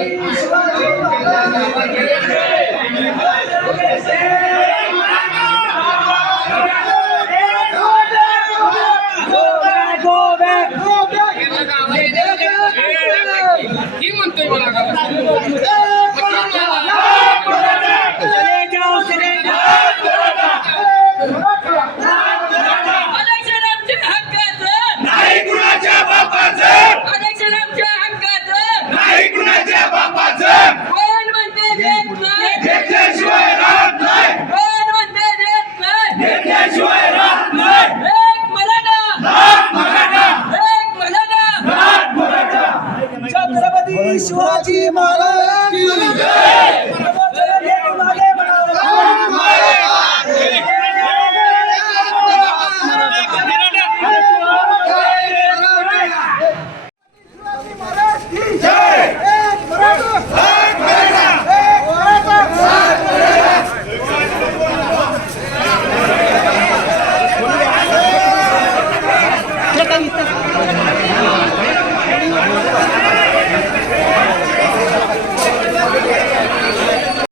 Hey! Shivaji Maharaj.